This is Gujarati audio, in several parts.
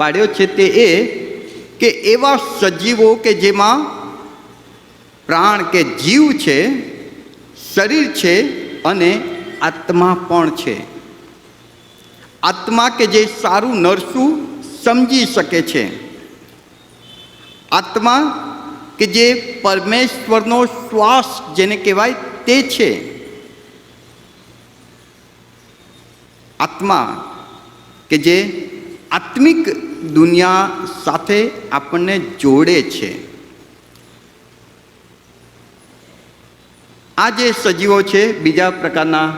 પાડ્યો છે તે એ કે એવા સજીવો કે જેમાં પ્રાણ કે જીવ છે, શરીર છે અને આત્મા પણ છે. આત્મા કે જે સારું નરસું સમજી શકે છે, આત્મા કે જે પરમેશ્વરનો શ્વાસ જેને કહેવાય તે છે, આત્મા કે જે આત્મિક દુનિયા સાથે આપણને જોડે છે. આ જે સજીવો છે, બીજા પ્રકારના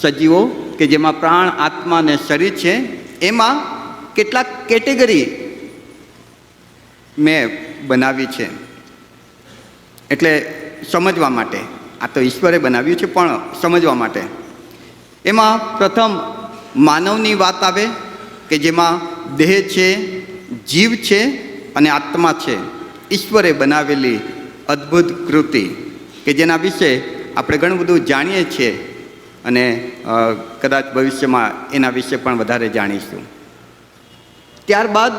સજીવો કે જેમાં પ્રાણ, આત્મા અને શરીર છે, એમાં કેટલાક કેટેગરી મેં બનાવી છે. એટલે સમજવા માટે, આ તો ઈશ્વરે બનાવ્યું છે પણ સમજવા માટે. એમાં પ્રથમ માનવની વાત આવે કે જેમાં દેહ છે, જીવ છે અને આત્મા છે. ઈશ્વરે બનાવેલી અદ્ભુત કૃતિ કે જેના વિશે આપણે ઘણું બધું જાણીએ છીએ અને કદાચ ભવિષ્યમાં એના વિશે પણ વધારે જાણીશું. ત્યારબાદ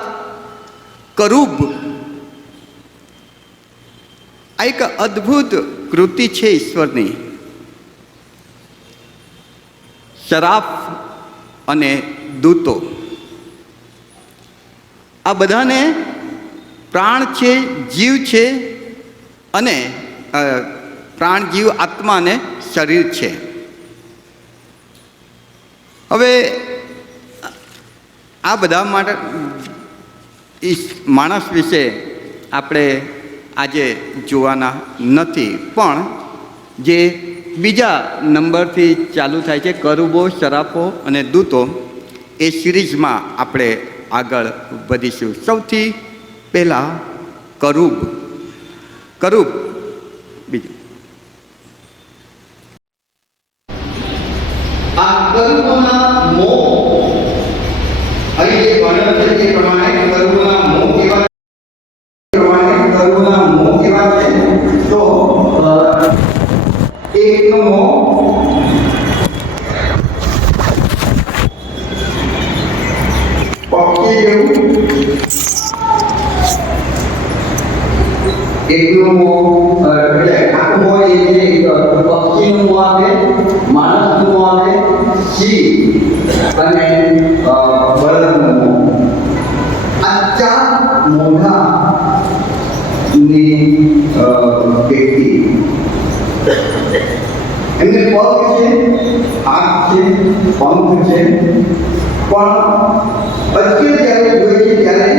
કરુબ, આ એક અદ્ભુત કૃતિ છે ઈશ્વરની. સરાફ અને દૂતો, આ બધાને પ્રાણ છે, જીવ છે અને પ્રાણ, જીવ, આત્મા અને શરીર છે. હવે આ બધા માટે માણસ વિશે આપણે આજે જોવાના નથી, પણ જે બીજા નંબરથી ચાલુ થાય છે, કરુબો, સરાફો અને દૂતો, એ સિરીઝમાં આપણે આગળ વધીશું. સૌથી પહેલાં કરુબ. કરુબ બીજું આ કરુબોના મોં, અહીં જે વર્ણન છે તે પ્રમાણે કરુબોના મોં કેવા છે. તો એકનો મોં પક્ષી જેવું, એકનું મોં એટલે આખું મોં એ પક્ષીનું મોં આવે, માણસનું મોં આવે, સિંહ અને બળદનું મોં. આ ચાર મોઢાની વ્યક્તિ, એમને પગ છે, હાથ છે, પંખ છે, પણ અત્યારે જ્યારે જોઈએ છે ત્યારે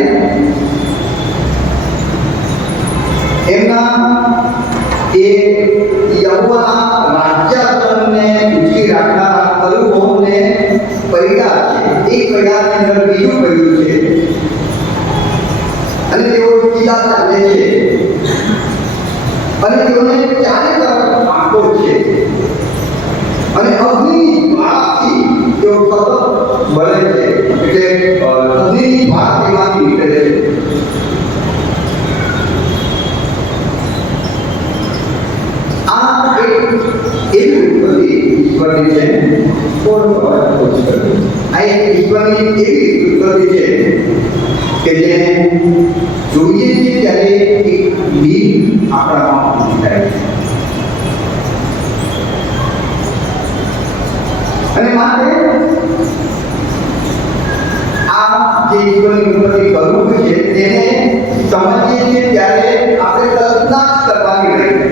એમના એ યૌવના રાજ્યાસનને ઊંચી રાખનારા કરુબોને પૈડા છે. એક પૈડાની અંદર બીજું પૈડું છે અને તેઓ સીધા ચાલે છે અને તેઓને ચારે તરફ આંખો છે અને અગ્નિની જ્વાળાથી તેઓ સતત બળે છે. એટલે અગ્નિની જ્વાળા તેમાંથી નીકળે છે. આ એક એવી ઉત્પત્તિ ઈશ્વરની છે. આ એક ઈશ્વરની એવી ઉત્પત્તિ છે કે જેને જોઈએ છીએ ત્યારે એક બીજ આપણામાં ઉઠી જાય છે. અને માટે આ જે ઈશ્વરની ઉત્પત્તિ કરુબ છે તેને સમજીએ છીએ ત્યારે આપણે કલ્પના કરવાની રહી.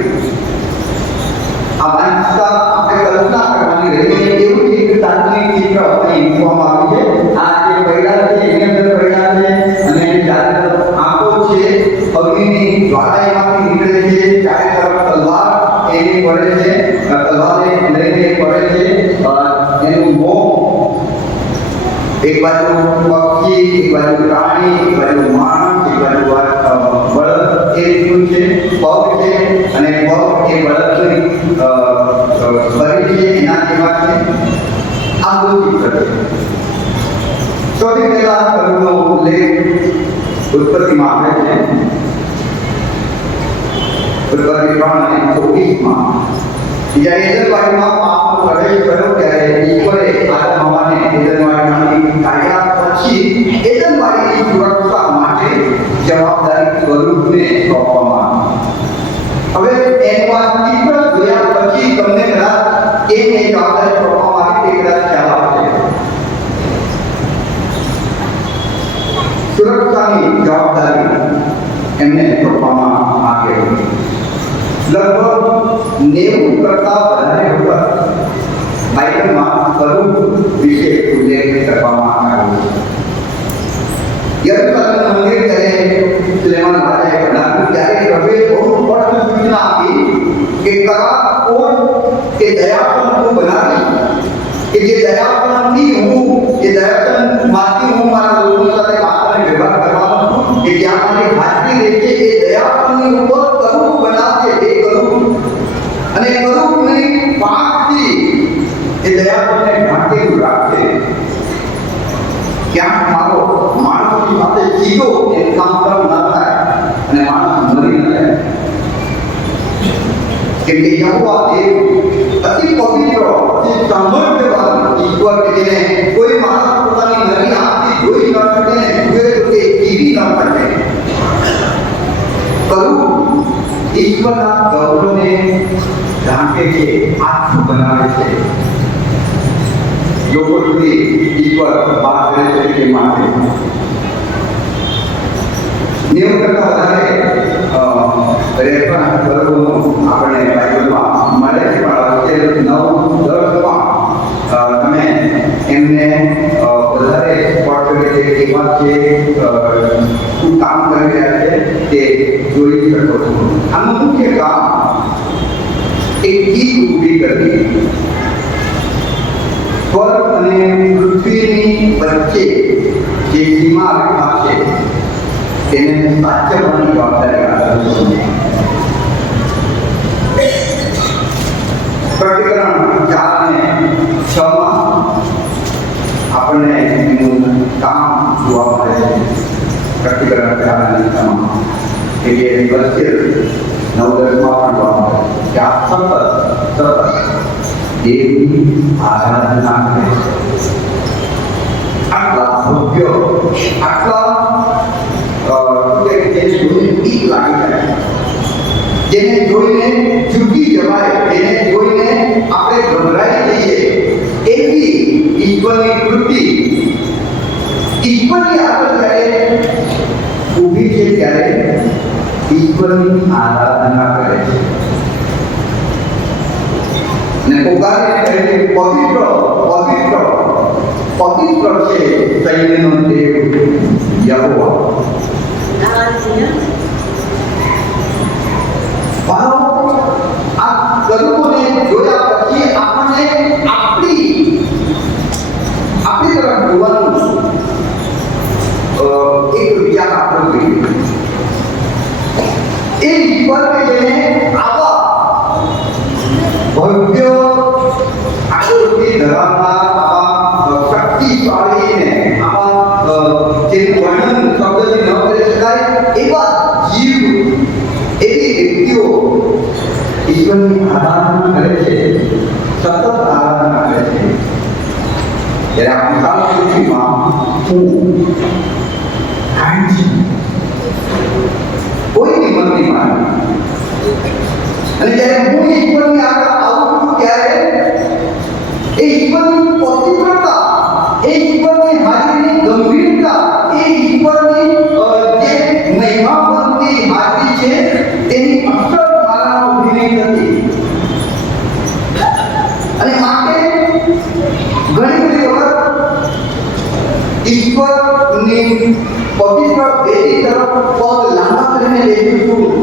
આ વાંચતા આપણે કલ્પના કરવાની રહી. એવું છે કે તાત્કાલિક ચિત્ર અહીં મૂકવામાં આવ્યું છે. આ જે પૈડા છે એની અંદર પૈડા છે અને ચારે તરફ આંખો છે, અગ્નિની જ્વાળામાંથી નીકળે છે, ચારે તરફ તલવાર એની પડે છે, તલવારે લઈને પડે છે. એનું મોં એક બાજુ પક્ષી, એક બાજુ પ્રાણી, એક બાજુ માણસ, એક બાજુ બળદ, એ રીતનું છે. પગ છે અને પગ એ બળદની શરીર છે એના જેવા છે. આ બધું ચિત્ર છે. સૌથી પહેલા કરુબનો ઉલ્લેખ ઉત્પત્તિમાં આવે છે. ઉત્પત્તિ 3:24 જ્યારે એદનવાડીમાં પાપનો પ્રવેશ કર્યો ત્યારે ઈશ્વરે આદમ હવાને એદનવાડીમાંથી કાઢ્યા પછી એદન સુરક્ષાની જવાબદારી એમને સોંપવામાં આવી હતી. લગભગ 90 કરતા વધારે વખત બાઇબલમાં કરુણ વિશે ઉલ્લેખ કરવામાં આવ્યો છે. યરુશલેમ મંદિર જ્યારે સુલેમાન રાજાએ બનાવ્યું ત્યારે પ્રભુએ બહુ સ્પષ્ટ સૂચના આપી કે કરા કોણ કે દયાપણું બનાવી કે જે દયાપણથી હું જે દયાપણમાંથી હું મારા લોકો સાથે વાત અને વ્યવહાર કરવાનો છું કે જ્યાં મારી હાજરી રહેશે એ દયાપણની ઉપર કરુણ બનાવશે એ કરુણ અને કરુણની પાકથી એ દયાપણને ઢાંકેલું રાખશે. ક્યાંક મારો માણસની સાથે સીધો એન્કાઉન્ટર ન થાય અને માણસ મરી ન જાય. કેમ કે યહોવા દેવ અતિ પવિત્ર અતિ સામર્થ્યવાન ઈશ્વર કે જેને કોઈ માણસ પોતાની નરી આંખથી જોઈ ન શકે ને જુએ તો તે જીવી ન શકે. કરું ઈશ્વરના ગૌરવને ઢાંકે છે, આછું બનાવે છે. લોકો સુધી ઈશ્વર વાત કરે છે તે માટે 90 કરતા વધારે રેફરન્સ વર્ગોનું આપણે બાઇબલમાં મળે છે. પણ અત્યારે 9-10માં તમે એમને વધારે સ્પષ્ટ રીતે કેવા છે, શું કામ કરી રહ્યા છે તે જોઈ શકો છો. આનું મુખ્ય કામ એક ગીત ઊભી કરવી, સ્વર્ગ અને પૃથ્વીની વચ્ચે જે સીમા રેખા છે તેને સાચવવાની જવાબદારી આપે છે. પ્રકટીકરણ 4 અને 6માં આપણને એનું કામ જોવા મળે છે. પ્રકટીકરણ 4 અને 6માં કે જે વર્ષે 9-10માં પણ જોવા મળે છે કે આ સતત દેવની આરાધના કરે છે. આટલા ભવ્ય, આટલા જેને જોઈને બીક લાગી જાય, જેને જોઈને ચૂકી જવાય, જેને જોઈને આપણે ગભરાઈ જઈએ એવી ઈશ્વરની કૃતિ ઈશ્વરની આગળ જ્યારે ઊભી છે ત્યારે ઈશ્વરની આરાધના કરે છે ને પોકારે કહે છે પવિત્ર પવિત્ર પવિત્ર છે સૈન્યનો દેવ યહોવા. આ કર્મોને જોયા પછી આપણને આપણી તરફ જોવાનું એક વિચાર આપણો જોઈએ. એ ઈશ્વર કે જેને આવા ભવ્ય આકૃતિ ધરાવનાર, આવા શક્તિશાળીને, આવા જેનું વર્ણન શબ્દથી ન કરી શકાય એવા જીવ, એવી વ્યક્તિઓ ઈશ્વરની આરાધના કરે છે, સતત આરાધના કરે છે. ત્યારે આપણી સંસ્કૃતિમાં હું કાંઈ છું, કોઈ કિંમત નહીં માની. અને જ્યારે હું ઈશ્વરની આગળ આવું છું ત્યારે એ ઈશ્વરની પવિત્રતા, એ ઈશ્વરની હાજરીની ગંભીરતા, એ ઈશ્વરની જે મહિમાવંતી હાજરી છે તેની અસર મારામાં ઊભી નહીં થતી. અને માટે ઘણી બધી વખત ઈશ્વરની પવિત્ર વેદી તરફ પગ લાંબા કરીને બેઠું છું.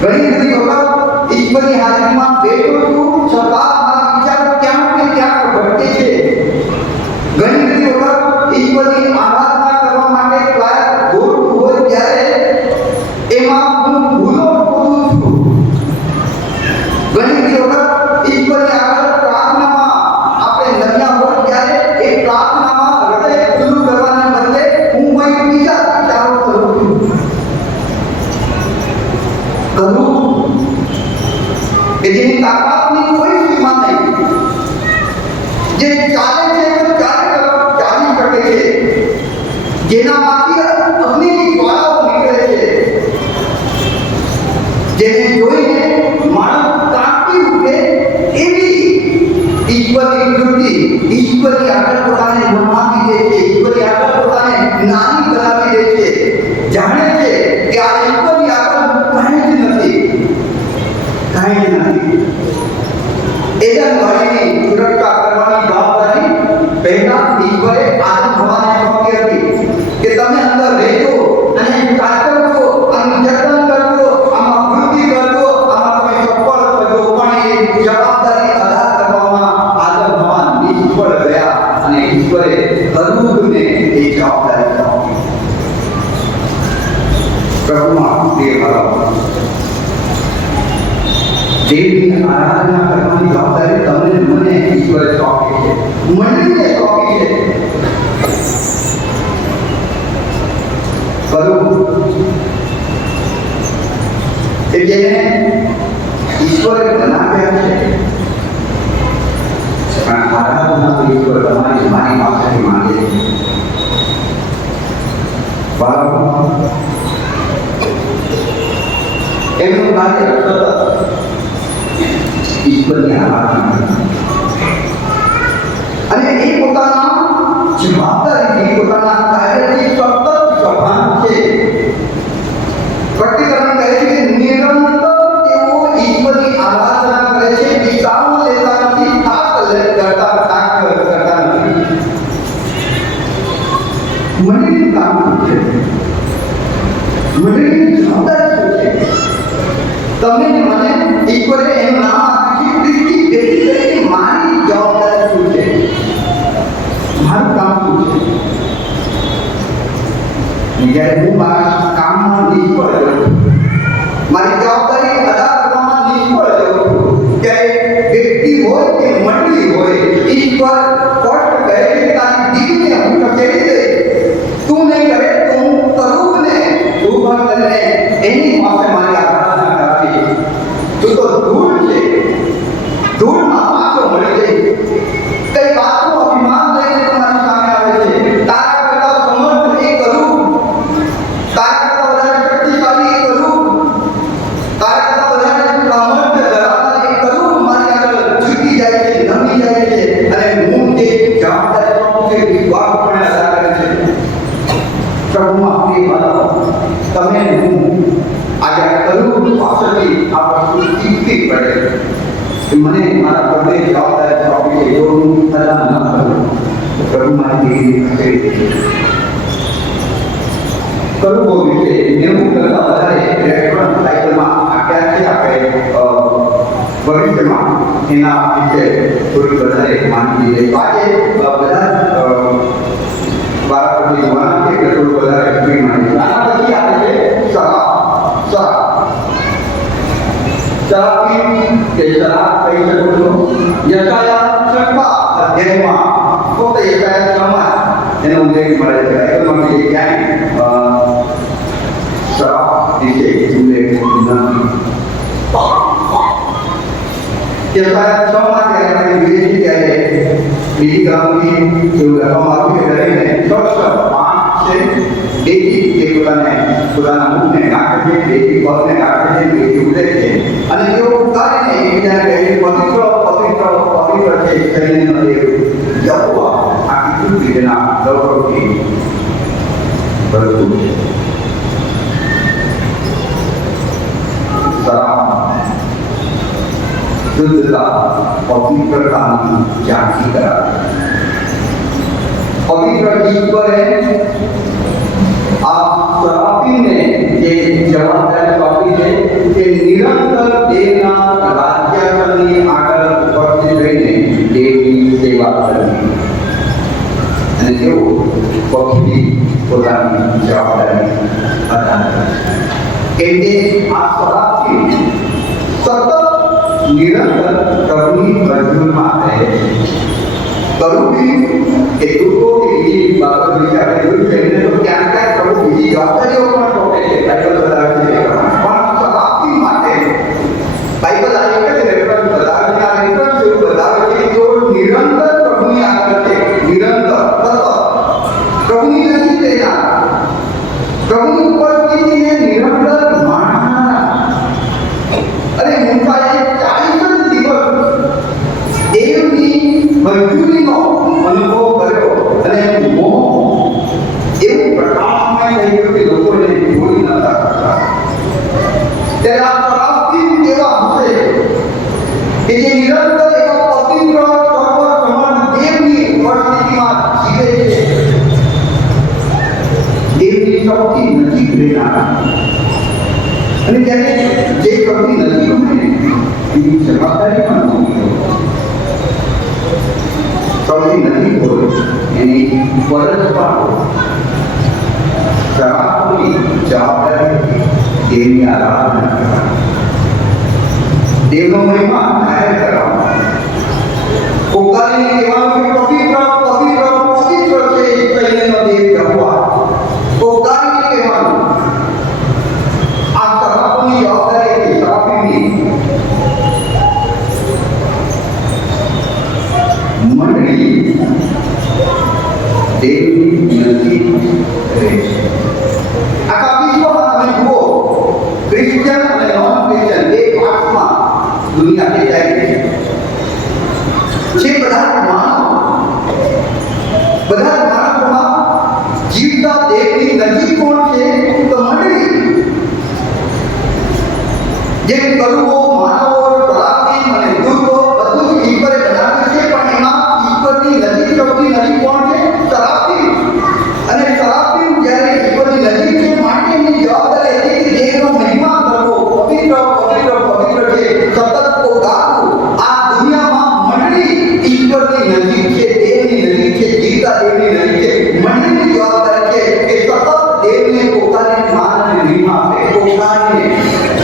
ઘણી બધી વખત ઈશ્વરની હાજરીમાં બેઠો છું છતાં મારા વિચારો ક્યાંક ને ક્યાંક ભટકે છે. ઘણી બધી વખત ઈશ્વરની આરાધના કરવા માટે ક્યાંક દોડતું હોય ત્યારે એમાં હું ભૂલો કરું છું. ઘણી બધી વખત ઈશ્વરની આગળ પ્રાર્થનામાં આપણે નમ્યા હોય ત્યારે એ પ્રાર્થનામાં હૃદય ખુલ્લું કરવાને બદલે હું કોઈ બીજા વિચારો કરું છું. કે જેની તાકાતની કોઈ સીમા નહીં, જે ચાલે છે તો ચારે તરફ ચાલી શકે છે, જેનામાંથી અગ્નિની જ્વાળાઓ નીકળે છે, જેને જોઈને માણસ કાંપી ઉઠે એવી ઈશ્વરની કૃતિ ઈશ્વરની આગળ પોતાને નમાવી દે છે, ઈશ્વરની આગળ પોતાને નાની દેવની આરાધના કરવાની જવાબદારી તમને મને ઈશ્વરે સોંપી છે, મંડળીને સોંપી છે. કરું કે જેને ઈશ્વરે બનાવ્યા છે, પણ આરાધના તો ઈશ્વર તમારી મારી પાસેથી માંગે છે. બરાબર, એમનું કાર્ય સતત ઈશ્વરની આરાધના અને એ પોતાના જવાબદારીથી પોતાના કાર્યથી સતત સભાન છે. પ્રતિકરણ કહે છે કે નિરંતર તેઓ ઈશ્વરની આરાધના કરે છે, વિશ્રામ લેતા નથી, થાક કરતા નથી. મંડળીનું કામ શું છે? મંડળીની જવાબદારી શું છે? તમને મને ઈશ્વરે એનું નામ આપ્યું છે, ક્રિસ્તી વ્યક્તિ તરીકે મારી જવાબદારી શું છે? મારું કામ શું છે? જ્યારે હું મારા કામમાં નિષ્ફળ જાઉં છું, મારી જવાબદારી અદા કરવામાં નિષ્ફળ જાઉં છું, ત્યારે વ્યક્તિ હોય કે મંડળી હોય, ઈશ્વર સ્પષ્ટ કહે છે કે તારી દીકરીને હું ખસેડી દઈશ. તું નહીં કરે તો હું કરુંને ઉભા કરીને એની પાસે મારી આરાધના કરાવી. તું તો ધૂળ છે, ધૂળમાં પાછો મળી જઈ. કઈ વાતનું અભિમાન લઈને તમારી સામે આવે છે. તારા કરતા સમર્થ એ કરું, તારા કરતા વધારે શક્તિશાળી એ કરું, તારા કરતા વધારે સામર્થ્ય ધરાવનાર એ કરું, મારી આગળ ઝૂકી જાય છે, નમી જાય છે અને હું જે જવાબદારી સોંપું છું વિશ્વાસપણે અદા કરે છે. પ્રભુમાં પ્રિય બાળકો, તમે હું આજે કરું પાછળથી આ વસ્તુ શીખવી પડે. મને મારા પ્રભુએ જવાબદારી સોંપી છે, જો હું અદા ન કરું તો પ્રભુ મારી કરવું વિશે 90 કરતા વધારે રેફરન્સ બાઇબલમાં આપ્યા છે. આપણે ભવિષ્યમાં એના વિશે થોડી વધારે માહિતી લઈએ. આજે બધા બાળકોની યુવાન છે કે થોડું વધારે ફ્રી માહિતી. આના પછી આવે છે શરાબ. શરાબી કે શરાબ કહી શકો છો. યશાયા 6 અધ્યાયમાં ફક્ત યશાયા 6 એનો ઉલ્લેખ મળે છે. બાઇબલમાં કે ક્યાંય શરાબ વિશે ઉલ્લેખ નથી. યશાયા 6 માં જ્યારે આપણે જોઈએ છીએ ત્યારે બીજી ગ્રંથની એવું લખવામાં આવ્યું કે દરેકને 6 છે. બેથી તે પોતાના મુખને ઢાંકે છે, બેથી પગને ઢાંકે છે, બેથી ઉડે છે અને તેઓ ઉતારીને એકબીજાને કહે છે, પવિત્ર પવિત્ર પવિત્ર છે સૈન્યનો દેવ યહોવા. આ કેટલું તેના ગૌરવથી ભરતું છે. શુદ્ધતા પવિત્રતાની ઝાંખી કરાવે. પવિત્ર ઈશ્વરે આ શરાબીને જે જવાબદારી સોંપી છે તે નિરંતર દેવના રાજ્યાસનની આગળ ઉપસ્થિત રહીને દેવની સેવા કરવી અને તેઓ પક્ષી પોતાની જવાબદારી અદા કરે. કેમ કે આ શરાબી સતત નિરંતર પ્રભુની મજૂરમાં રહે છે. કરુબી કે દુઃખો કે બીજી બાબત વિશે આપણે જોયું છે, એમને તો ક્યાંક ક્યાંક પ્રભુ બીજી જવાબદારીઓ પણ સોંપે છે. બાઇબલ બતાવે છે પણ શરાબી માટે બાઇબલ આ એક જ રેફરન્સ બતાવે છે. આ રેફરન્સ એવું બતાવે છે કે તેઓ નિરંતર પ્રભુની આગળ છે, નિરંતર સતત પ્રભુની નજીક રહેનાર, પ્રભુની ઉપસ્થિતિને નિરંતર માણનારા. અરે મુસાએ 40 દિવસ દેવની મંજૂરીનો અનુભવ કર્યો અને મોહ એવું પ્રકાશમય થઈ ગયું કે લોકો એને જોઈ નતા શકતા. ત્યારે આ શરાબી એવા હશે કે જે નિરંતર એવા પવિત્ર સર્વસમર્થ દેવની ઉપસ્થિતિમાં જીવે છે, દેવની સૌથી નજીક રહેનારા. અને ત્યારે જે સૌથી નજીક હોય એની જવાબદારી પણ સૌથી નજીક હોય એની ફરજ પણ શરાબની જવાબદારી દેવની નજીક રહે છે. આખા વિશ્વમાં તમે જુઓ, ક્રિશ્ચિયન અને નોન ક્રિશ્ચિયન બે ભાગમાં દુનિયા વેચાઈ ગઈ છે. બધા માણસોમાં જીવતા દેવની નજીક કોણ છે? તો મંડળી. જે કરુઓ, માનવો, પ્રલાપી અને દૂતો બધું જ ઈશ્વરે બનાવ્યું છે, પણ એમાં ઈશ્વરની નજીક સૌથી નજીક કોણ છે? સરાફીમ. અને સરાફીમ જ્યારે ઈશ્વરની નજીક છે, માટે એમની જવાબદારી હતી કે દેવનો મહિમા કરવો, પવિત્ર પવિત્ર પવિત્ર છે, સતત પોકારવું. આ દુનિયામાં મંડળી ઈશ્વરની નજીક છે, દેવની નજીક છે, જીવતા દેવની નજીક છે. મંડળીની જવાબદારી છે કે સતત દેવને પોતાની માન અને મહિમા આપે. પોકારીને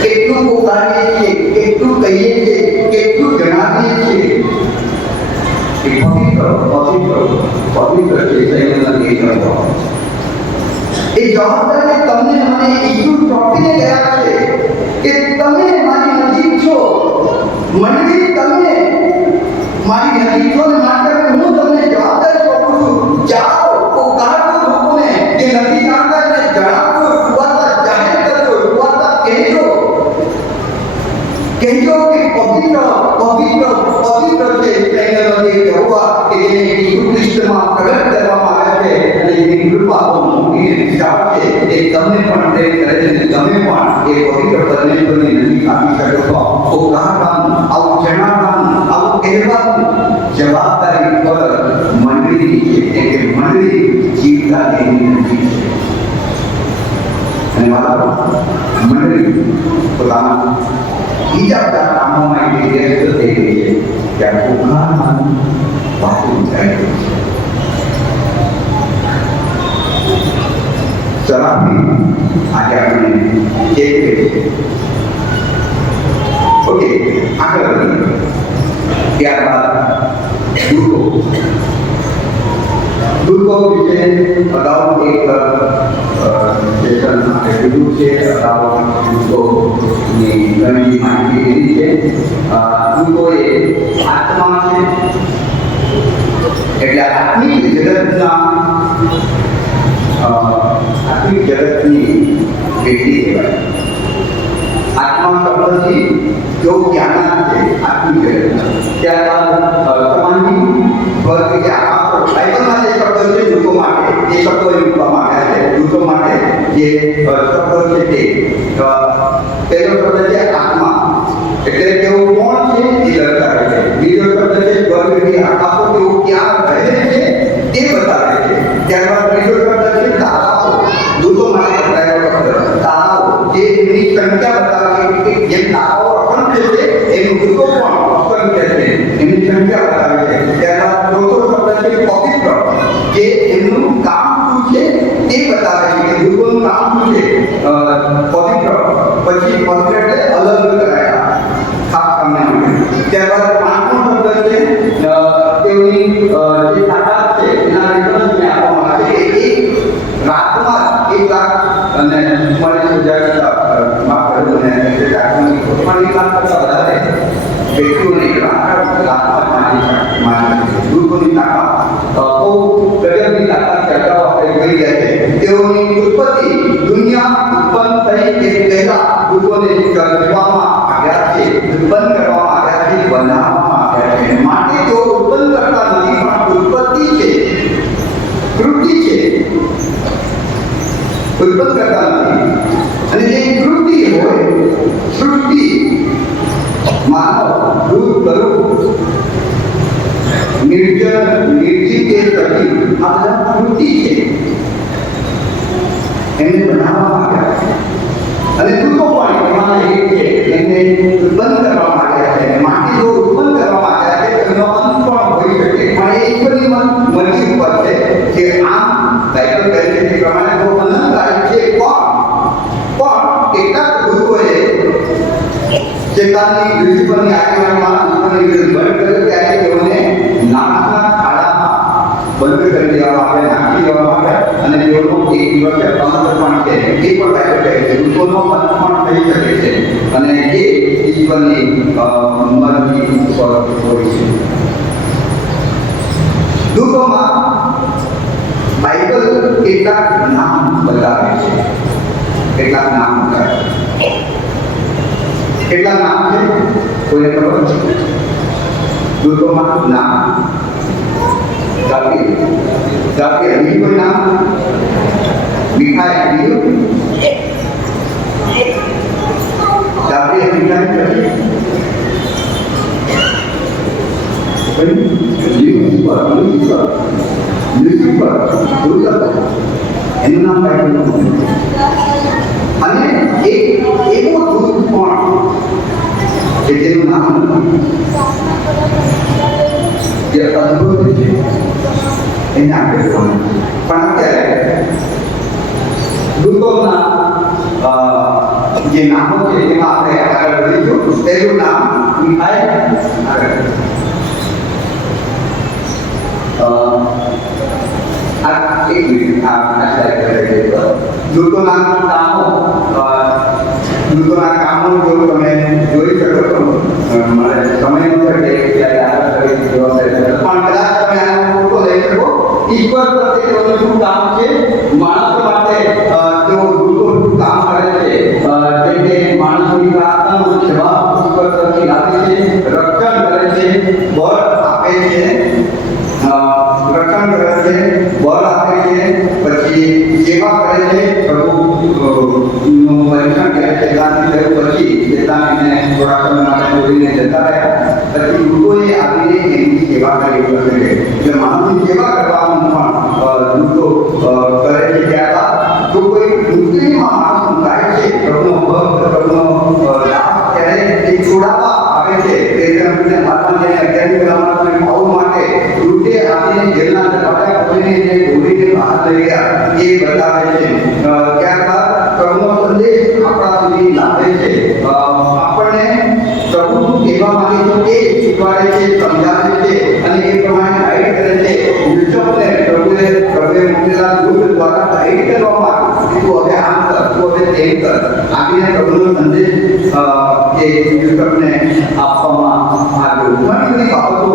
કેટલું પોકારીએ છીએ, કેટલું કહીએ છીએ, કેટલું જણાવીએ છીએ કે પવિત્ર પવિત્ર પવિત્ર છે સૈન્યના દેવનો. એ જવાબદારી તમને મને ઈસુ સોંપીને ગયા છે કે તમે મારી નજીક છો. મંડળી, તમે મારી નજીક છો, ને માટે હું તમને જવાબદારી સોંપું છું. જાઓ, પોકારો લોકોને જે નથી જાણતા એને જણાવો, સુવાર્તા જાહેર કરજો, સુવાર્તા કહેજો કે પવિત્ર પવિત્ર પવિત્ર છે સૈન્યનો દેવ યહોવા, કે જેને ઈસુ ખ્રિસ્તમાં પ્રગટ કરવામાં આવ્યા છે, અને જેની કૃપા બહુ મોટી અને વિશાળ છે. એ તમને પણ પ્રેમ કરે છે, અને તમે પણ એ પવિત્ર પરમેશ્વરની નજીક આવી શકો છો. પોકારવાનું, આવું જણાવવાનું, આવું કહેવાનું જવાબદારી પર મંડળીની છે, કે મંડળી જીવતા દેવની નજીક છે. અને વાલા, મંડળી પોતાના બીજા બધા કામોમાં એટલી વ્યસ્ત થઈ ગઈ છે કે આ પોકારવાનું વાંચી જાય છે. સરાફી આજે આપણે ચેતવે છે. ઓકે, આગળ વધીએ. ત્યારબાદ દૂતો વિશે અગાઉ એક સેશન આપણે કીધું છે. અગાઉ દૂતોની ઘણી માહિતી લીધી છે. દૂતો એ આત્મા છે, એટલે આત્મિક જગતની વ્યક્તિ કહેવાય. આત્મા શબ્દથી કેવું જ્ઞાન છે આત્મિક જગત. ત્યારબાદ સમાનની વર્ગ કે આકાશો, બાઇબલમાં જે શબ્દ છે દૂતો માટે, એ શબ્દો મૂકવામાં આવ્યા છે. દૂતો માટે જે શબ્દો છે તે પહેલો શબ્દ છે આત્મા, એટલે તેઓ કોણ છે એ દર્શાવે છે. બીજો શબ્દ છે વર્ગ કે આકાશો, તેઓ ક્યાં રહે છે તે બતાવે છે. ત્યારબાદ ત્રીજો શબ્દ છે તારાઓ. દૂતો માટે વપરાયેલો શબ્દ તારાઓ, જે એમની સંખ્યા બતાવે છે, કે જેમ તારાઓ અસંખ્ય છે એનું દૂતો પણ અસંખ્ય છે, એમની સંખ્યા બતાવે છે. ત્યારબાદ ચોથો શબ્દ છે પવિત્ર, જે એમનું કામ શું છે તે બતાવે છે, કે દૂતોનું કામ શું છે? પવિત્ર. પછી પવિત્ર એટલે અલગ કરાયા, ખાસ કામને માટે. ત્યારબાદ પાંચમો શબ્દ છે તેઓની જે તાકાત છે એના રેફરન્સને આપવામાં આવે છે, કે એક રાતમાં 1 લાખ અને 44,000 માફ કરજો ને રાતમાં 1 લાખ કરતા વધારે વ્યક્તિઓને રાતમાં દૂતોની તાકાત બહુ ગજબની તાકાત ચર્ચાઓ આપણે જોઈ રહ્યા છે. તેઓની ઉત્પત્તિ દુનિયા ઉત્પન્ન થઈ તે પહેલા દૂતોને કરવામાં આવ્યા છે, ઉત્પન્ન કરવામાં આવ્યા છે, બનાવવામાં આવ્યા છે. માટે તેઓ ઉત્પન્ન કરતા નથી, પણ ઉત્પત્તિ છે, કૃતિ છે, ઉત્પન્ન કરતા નથી. અને જે કૃતિ હોય, સૃષ્ટિ, માનવ, દૂધ, ગરુ, નિર્જીવ કે સજીવ, આ બધા કૃતિ છે, એમને બનાવવામાં આવ્યા છે. અને દૂતો પણ એમાં એક છે, એમને ઉત્પન્ન કરવામાં આવ્યા છે. માટે જો ઉત્પન્ન કરવામાં આવ્યા છે તો એનો અંત પણ હોઈ શકે, પણ એ ઈશ્વરની મરજી ઉપર છે કે આમ બાઇબલ કહે છે તે પ્રમાણે જો અનંતકાળી છે, પણ કેટલાક દૂતોએ ચેતાની લુસિફરની આગેવાનીમાં ઈશ્વરની વિરુદ્ધ બંધ કર્યો, ત્યારે તેઓને નાશના ખાડામાં બંધ કરી દેવામાં આવ્યા, નાખી દેવામાં આવ્યા, અને તેઓનો એક દિવસ અંત પણ છે. એ પણ બાઇબલ કહે છે દૂતોનો અંત પણ થઈ શકે છે, અને એ ઈશ્વરની મરજી ઉપર હોય છે. દૂતોમાં બાઇબલ બાઇબલ કેટલાક નામ બતાવે છે. કેટલાક નામ બતાવે છે. કેટલા નામ છે કોઈને ખબર છે? દૂતોમાં નામ ગાબ્રિએલ, બીજું કોઈ નામ? મિખાએલ, બીજું ગાબ્રિએલ, મિખાએલ, લ્યુસિફર એનું નામ બાઇબલમાં. અને એક એવો દૂત પણ કે જેનું નામ જે અદ્ભુત છે એને આપણે જોવાનું. પણ અત્યારે દૂતોના જે નામો છે એમાં આપણે આગળ વધીશું. પહેલું નામ મિખાએલ. એક મિનિટ દૂતોના કામો જો તમે જોઈ શકો છો, મને સમય નથી ત્યારે આગળ કરી પણ કદાચ તમે આનો ફોટો લઈ શકો. ઈશ્વર પ્રત્યે તેઓનું શું કામ છે, માણસો માટે તેઓ દૂતો શું કામ કરે છે, જેમ કે માણસોની પ્રાર્થનાનો જવાબ ઈશ્વર તરફથી આપે છે, રક્ષણ કરે છે, બળ આપે છે, રક્ષણ કરે છે, બળ આપે છે, પછી સેવા કરે છે, પ્રભુનું પરીક્ષણ કરે છે. પછી જેટલા એને થોડા સમય માટે છોડીને જતા રહ્યા પછી દૂતોએ આવીને એની સેવા કરી શકે. એટલે માનવની સેવા કરવામાં પણ દૂતો કરે છે. ત્યારબાદ જો કોઈ મુશ્કેલીમાં માણસ મુકાય છે, પ્રભુનો ભક્ત, પ્રભુનો દાસ, ત્યારે એ છોડાવવા આવે છે. તે તમને આત્માને 11મી કલામાં પાઉલ માટે દૂતે આવીને જેલના દરવાજા ખોલીને દોડીને બહાર લઈ ગયા એ બતાવે છે. ત્યારબાદ પ્રભુનો સંદેશ આપણા સુધી લાવે છે. આપણને પ્રભુ કહેવા માંગે છે એ શીખવાડે છે, સમજાવે છે અને એ પ્રમાણે ગાઈડ કરે છે. યુસુફને પ્રભુએ મોકલેલા દૂત દ્વારા ગાઈડ કરવામાં તું હવે આમ કર, તું હવે તેમ કર, આવીને પ્રભુનો સંદેશ એ યુસુફને આપવામાં આવ્યો. ઘણી બધી બાબતો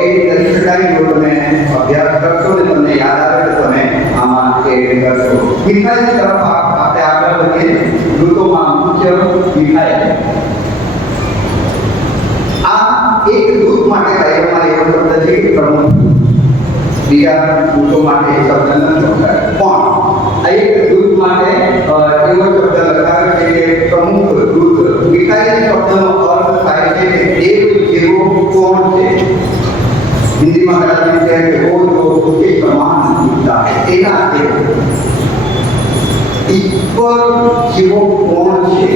એ કરી શકાય. જો તમે અભ્યાસ કરશો ને તમને યાદ આવે તો તમે આમાં એ કરશો. મિખાએલ તરફ આપણે આગળ વધીએ. દૂતોમાં મુખ્ય મિખાએલ. આ એક દૂત માટે બાઇબલમાં એવો શબ્દ છે કે પ્રમુખ. બીજા દૂતો માટે એ શબ્દ નથી લખાયો, પણ આ એક દૂત માટે એવો શબ્દ લખાયો છે કે પ્રમુખ દૂત. મિખાએલ શબ્દનો અર્થ થાય છે કે દેવ જેવો કોણ છે. હિન્દીમાં કદાચ કહે કે ઓ જો કે સમાન દિખતા હૈ, તેના જેવો. ઈશ્વર જેવો કોણ છે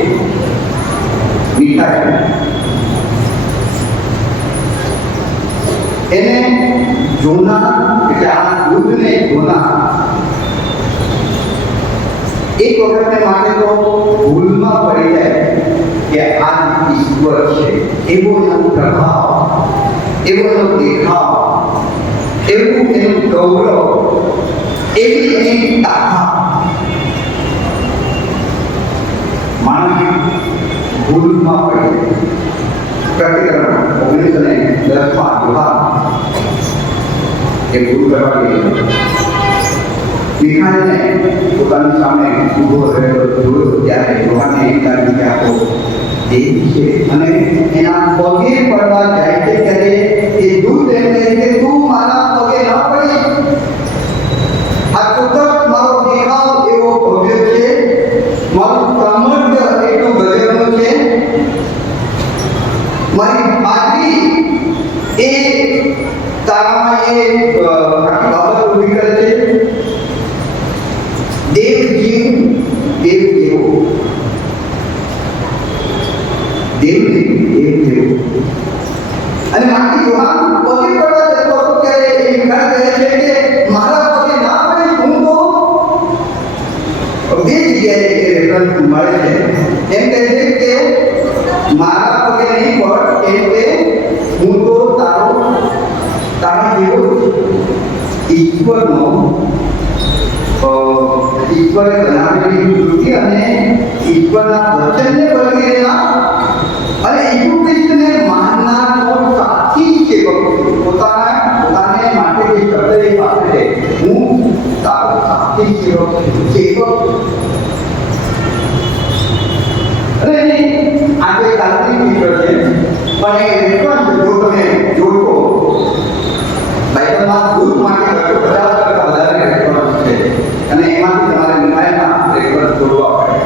મિખાએલ. એને જોના એટલે આ દૂતને જોના એક વખતને માટે તો ભૂલમાં પડી જાય કે આ ઈશ્વર છે. એવો એનો પ્રભાવ, એવો એનો દેખાવ, એવું એનું ગૌરવ, એવી એની તાકાત. માણસ ભૂલમાં પડી પ્રતિક્રમણ 1910માં યુવા એ ભૂલ કરવા ગઈ. મિખાએલને પોતાની સામે ઊભો રહેલો જોયો ત્યારે યુવાને એમ લાગ્યું કે આ તો દેવ છે અને એના પગે પડવા જાય છે ત્યારે એ દૂત એમ કહે કે તું મારા પગે ન પડી. આ કુદરત મારો દેખાવ એવો ભવ્ય છે, મારું સામર્થ્ય એટલું ગજબનું છે, મારી હાજરી એ તારામાં એ આખી બાબત ઊભી કરે છે. દેવ જેવું, દેવ જેવો, દેવ જેવું. અને માટે યુવાન પગે પડવા જતો હતો ત્યારે એ મિખાએલ કહે છે કે મારા પગે ના પડી. હું તો બે જગ્યાએ એ રેફરન્સ મળે છે. એમ કહે છે કે મારા પગે નહીં પડ, કેમ કે હું તો તારા જેવો ઈશ્વરે બનાવેલી કૃતિ અને ઈશ્વરના વચનને વળગી રહેલા અને ઈસુ ખ્રિસ્તને માનનારનો સાથી છે. પોતાને માટે જે શબ્દ એ વાપરે છે, હું Kiro Ceko. Ini ada kali mikirnya, mana itu kan jodoh. Baiklah, guru makin berkepada kepada rekor itu. Karena iman kemarin mana rekor jodoh apa?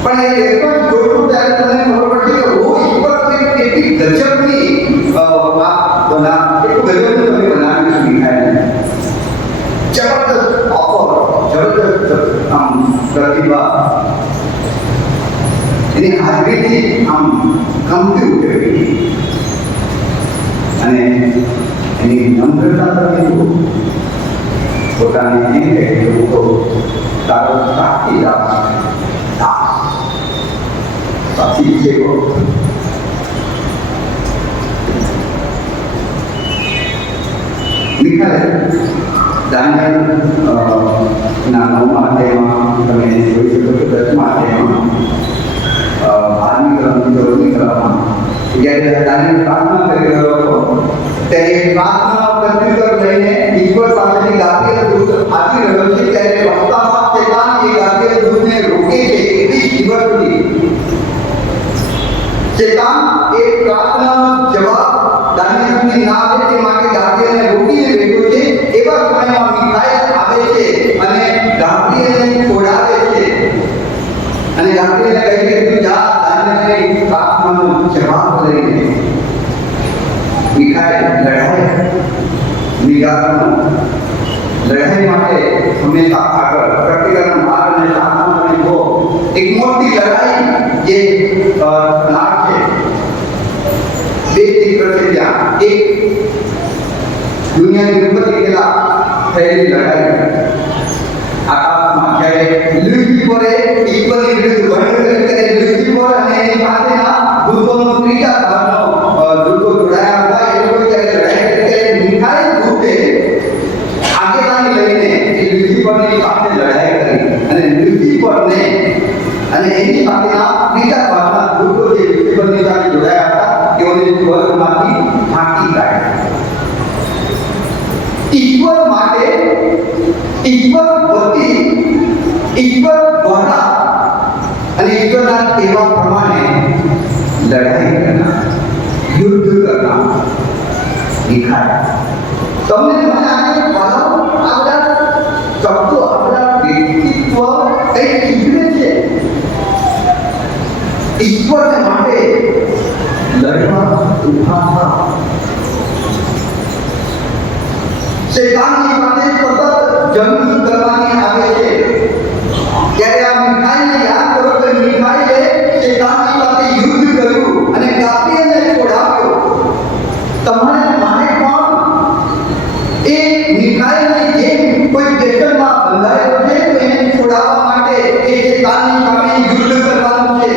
Pada rekor jodoh dari mana berarti oh itu itu gajah ni benar itu gajah itu kami benar ini kan. Jabatan apa? Jabatan bertiba. Ini hari ini komputer ini. Ini nomor itu bukan ini itu taruh kaki dalam kaki ceko. Misalnya dengan nama tema kami itu nama tema आदमी कर्म जरूरी करना ये दाने प्रार्थना करेगा तेरे प्रार्थना करते कर लेने ईश्वर पासे गाती है दूध आती रवैये तेरे वक्ता मां चेतन ये गाती है दूध ने रोके के भी ईश्वर की चेतन एक प्रार्थना जवाब दाने अपनी ना देते मांगे गाती है ने रोकी ने बेटो के एवं समय में मिठाई आवे छे અને ગાતી ને છોડાવે છે અને ગાતી ને કહે કે તું જા દાને આત્માનો જવાબ લઈને मिठाई लड़ाई निगारनो लड़ाई माटे हमेशा आगर प्रतिकरण मार्ग ने साधना में वो एक मोटी लड़ाई ये नाट है बेटी प्रक्रिया एक दुनिया की विपत्ति के खिलाफ पहली लड़ाई आकाश में जाए लुटी पड़े इक्वली विरुद्ध वर्णन करे लुटी पड़े અને એની પાસેના દૂતોનો ત્રીજા ભાગનો દૂતો જોડાયા હતા એ લોકો જ્યારે લડાઈ કરે મિઠાઈ દૂતે આગેવાની લઈને એ લુટી પરની સાથે લડાઈ કરી અને લુટી પરને અને એની સાથેના ત્રીજા ભાગના દૂતો જે લુટી પરની સાથે જોડાયા હતા તેઓને સ્વર્ગમાંથી હાંકી કાઢ્યા ઈશ્વર માટે ઈશ્વર વતી ઈશ્વર દ્વારા અને ઈશ્વરના તેવા પ્રમાણે લડાઈ કરना युद्ध करना दिखाया તમને મને આને બનાવો આપણા શબ્દો આપણા વ્યક્તિત્વ કઈ શીખવે છે ઈશ્વરને માટે લડવા ઉભા થા શૈતાનની સાથે સતત જંગ કરવાની આવે છે ત્યારે આ મીઠાઈને યાદ કરો કે મીઠાઈએ શૈતાનની સાથે યુદ્ધ કર્યું અને ગાતીને છોડાવ્યો તમારે માને કોણ એ મીઠાઈને જેમ કોઈ વ્યસનમાં બંધાયેલો છે તો એને છોડાવવા માટે એ શૈતાનની સામે યુદ્ધ કરવાનું છે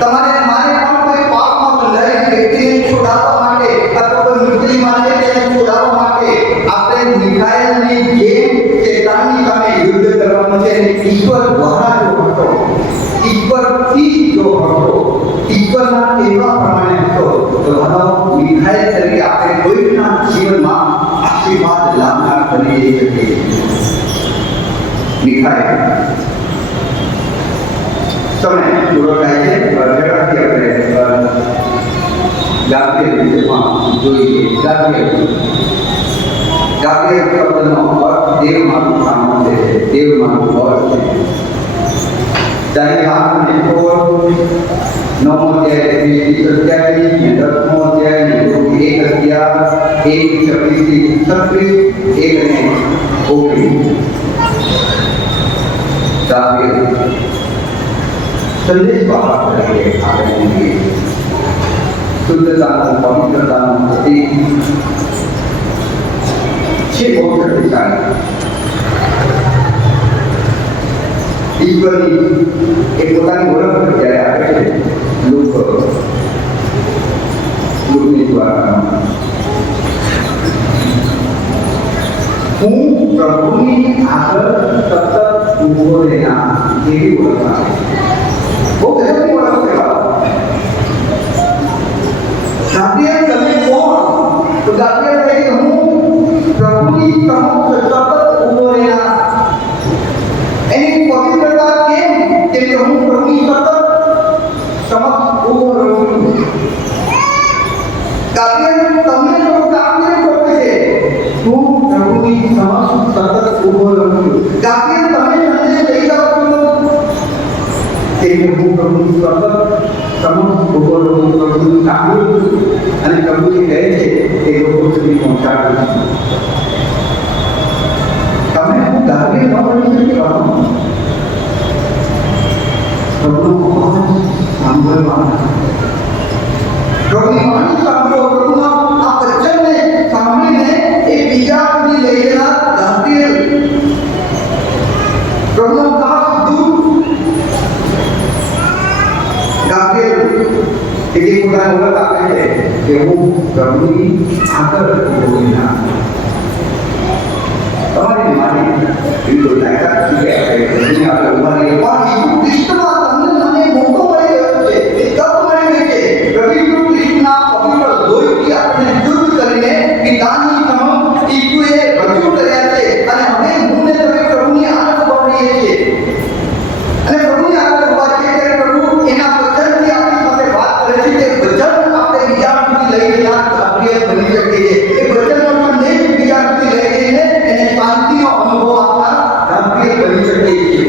તમારે માને કોણ કોઈ પાપમાં બંધાયેલી વ્યક્તિને છોડાવવા માટે અથવા કોઈ મુસ્લિમ છે તેને છોડાવવા માટે આપણે મીઠાઈની જેમ શૈતાનની સામે યુદ્ધ કરવાનું છે ઈશ્વર દ્વારા જો હતો ઈશ્વરથી જો હતો ઈશ્વરના એવા પ્રમાણે હતો તો ભાવ મિઠાઈ તરીકે આપણે કોઈના જીવનમાં આશીર્વાદ લાવનાર બની જઈ શકીએ મિઠાઈ સમય પૂરો થાય છે ઝડપથી આપણે ગાબ્રિએલ વિષયમાં જોઈએ ગાબ્રિએલ શબ્દનો અર્થ દેવમાંનું સામર્થ્ય છે દેવમાંનું બળ છે dari आपने को 9 अध्याय 27 ने 10 अध्याय ने 1 अध्याय 1:26 1 ने ओके दाविद संदेश बाबा करके आगे होंगे शुद्धता पवित्रता प्रतीक छह बहुत शक्तिशाली ईश्वरी एक પોતાની ઓળખ જ્યારે આપે છે લોકની દ્વારા હું પ્રભુની આગળ સતત ઊભો રહેના એવી ઓળખ આપે બહુ ગજબની ઓળખ છે ગાબ્રિએલ તમે કોણ તો ગાબ્રિએલ કહે કે હું પ્રભુની સમક્ષ સતત ઊભો રહેના હું પ્રભુનું સ્વર્ગ સમક્ષ ઉભો રહું, પ્રભુનું સાંભળું અને પ્રભુ જે કહે છે એ લોકો સુધી પહોંચાડું છું. તમે હું ગાભી ન બની શકી પ્રભુનો અવાજ સાંભળવાના, પ્રભુની વાણી સાંભળો, પ્રભુના આ વચનને સાંભળીને એ બીજા સુધી લઈ જનાર ગાભીર પ્રભુનો દાસ દૂત ગાભીર એક પોતાની ઓળખ આપે છે કે હું પ્રભુની આગળ બોલીના તમારી મારી બિલકુલ લાયકાત છે કે પ્રભુની આગળ ઉભા રહીએ. પણ ઈસુ ખ્રિસ્તમાં તમને મને મોટો મળી ગયો છે, એ તક મળી ગઈ છે. પ્રભુ ઈસુ ખ્રિસ્તના પવિત્ર લોહીથી આપણે શુદ્ધ કરીને પિતાની સમક્ષ ઈસુએ રજૂ કર્યા છે અને હવે હું ને તમે પ્રભુની આગળ ઉભા રહીએ છીએ અને પ્રભુની આગળ ઉભા છીએ ત્યારે પ્રભુ એના વચનથી આપણી સાથે વાત કરે છે કે વચન આપણે બીજા સુધી લઈ જનાર ગાભીર બની શકે છે. એ વચનનો સંદેશ બીજા સુધી લઈ જઈને એને શાંતિનો અનુભવ આપનાર ગાભીર બની શકે છે.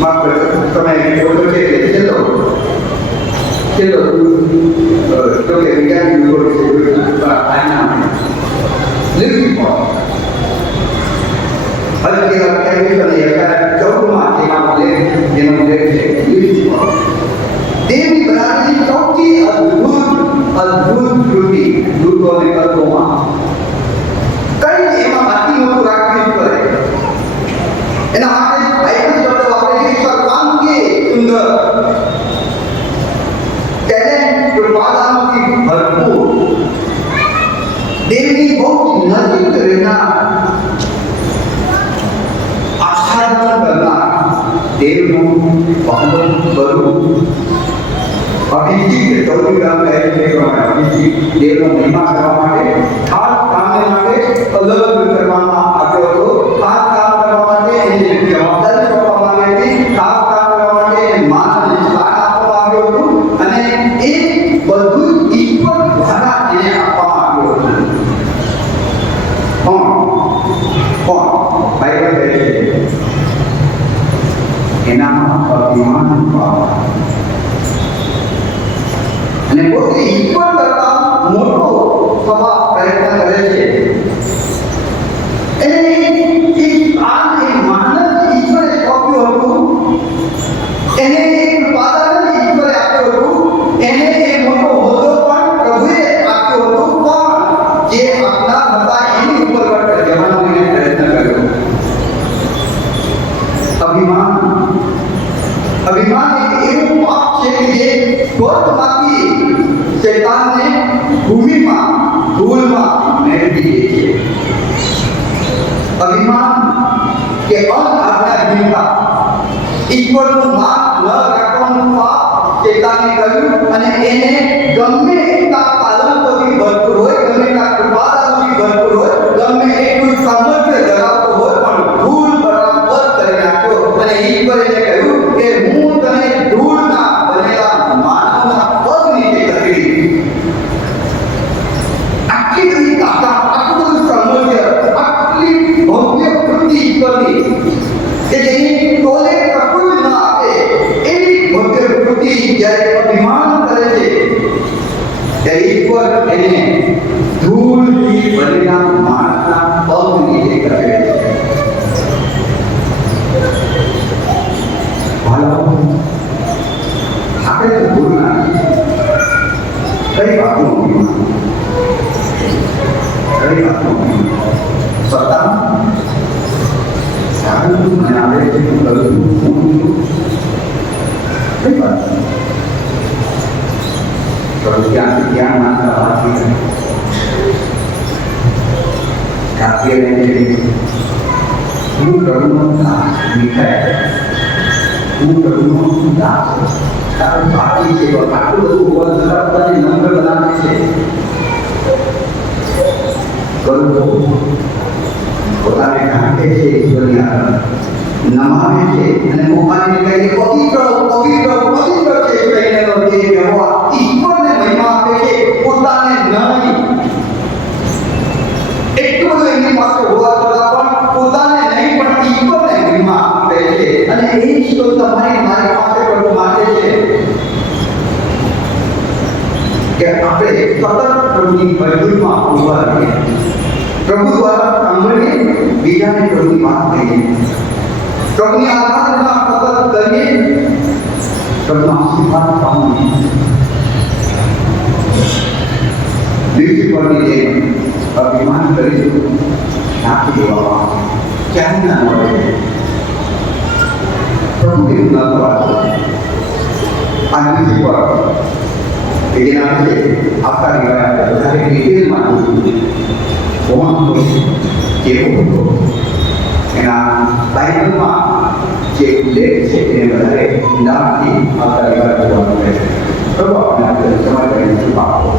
માફ કરજો, તમે બોલો છે કે ચલો તો કે વિજ્ઞાન બોલો છે પણ આના લીધી પણ હજી કે કેવી બની યાર ચૌદમાં જેમાં જેનો ઉલ્લેખ છે લીધી પણ દેવી બનાવેલી સૌથી અદ્ભુત કૃતિ દૂતો અને કલ્પોમાં કઈ એમાં બાકી નહોતું રાખવી પડે. એના માટે બાઇબલ શબ્દ વાપરે છે સર્વાંગે સુંદર, ટેલેન્ટ કૃપાદાનથી ભરપૂર, દેવની બહુ નજીક રહેનાર, આસાધન કરનાર, દેવનું વહન કરવું, અભિષેક ચૌદમી ગ્રામ કહે છે અભિષેક દેવનો મહિમા કરવા માટે ખાસ કામને માટે અલગ કરવામાં આવ્યો હતો. ખાસ કામ કરવા માટે એની જવાબદારી સોંપવામાં આવી હતી, ખાસ કામ કરવા માટે એને માન અને સ્થાન આપવામાં આવ્યું હતું અને એ બધું ઈશ્વર દ્વારા એને આપવામાં આવ્યું હતું. પણ બાઇબલ કહે છે એનામાં અભિમાન પાવા અને પોતે ઈશ્વર કરતા મોટો થવા પ્રયત્ન કરે છે. એને માનવ ઈશ્વરે સોંપ્યું હતું, એને એક ઉપાદાન ઈશ્વરે આપ્યું હતું, એને એક મોટો હોદ્દો પણ પ્રભુએ આપ્યો હતો, પણ જે આપનાર હતા એની ઉપર જવાનો એને પ્રયત્ન કર્યો. અભિમાન એક એવું પાપ છે કે જે સ્વર્ગમાંથી શૈતાનને ભૂમિમાં ધૂળમાં મેળવી દે છે. અભિમાન કે અનાજ્ઞાહીનતા, ઈશ્વરનું માન ન રાખવાનું પાપ શૈતાને કર્યું અને એને ગમે એટલા તાલંતોથી ભરપૂર હોય, ગમે એટલા કૃપાદાનોથી ભરપૂર હોય, ગમે એટલું સામર્થ્ય ધરાવતો હોય પણ ધૂળ બરાબર કરી નાખ્યો અને ઈશ્વરે કહ્યું કે હું તને ધૂળના બનેલા માનવના પગ નીચે ધકેલી. આટલી બધી તાકાત, આટલું બધું સામર્થ્ય, આટલી ભવ્ય કૃતિ ઈશ્વરની કે જેની તોલે કશું જ ન આપે એવી ભવ્ય કૃતિ જ્યારે અભિમાન કરે છે ત્યારે ઈશ્વર એને ધૂળથી બનેલા માણસના પગ નીચે ધકેલે છે. આપણે તો ભૂલ ના કઈ વાતનું સત્તા સારું મને આવે છે હું કરું છું કઈ વાત ત્યાંથી ત્યાં ના કરવાથી હું કરુણો દાસ મીઠાઈ, હું કરુણો દાસ તારું ભાતી છે, આટલું બધું હોવા છતાં પોતાને નમ્ર બનાવે છે. કરુણો પોતાને ઢાંકે છે, ઈશ્વરની આગળ નમાવે છે અને મોહાને કહે છે પવિત્ર પવિત્ર પવિત્ર છે કહીને જે વ્યવહાર ઈશ્વરને મહિમા આપે છે, પોતાને નહીં. એટલું બધું એમની પાસે હોવા છતાં પણ પોતાને નહીં પણ તમારી મારી પાસે પ્રભુ માટે છે કે આપણે સતત પ્રભુની મજબૂરીમાં ઉભા રહીએ, પ્રભુ દ્વારા સાંભળીએ, બીજાને પ્રભુની વાત કહીએ, પ્રભુની આરાધના સતત કરીએ, પ્રભુના આશીર્વાદ પામીએ. મ્યુનિસિપાલિટી જેમ અભિમાન કરીશું નાખી દેવામાં ક્યાંય ના મળે. પ્રભુ એવું ના થવા આ મ્યુનિસિપલ એના વિશે આખા રહ્યા વધારે ડિટેલમાં કોણ કેવો હતો એના બાઇબલમાં જે ઉલ્લેખ છે એને વધારે ઊંડાણથી આખા રહ્યા જોવાનું રહેશે. પ્રભુ આપણે સમય કરીને આપો.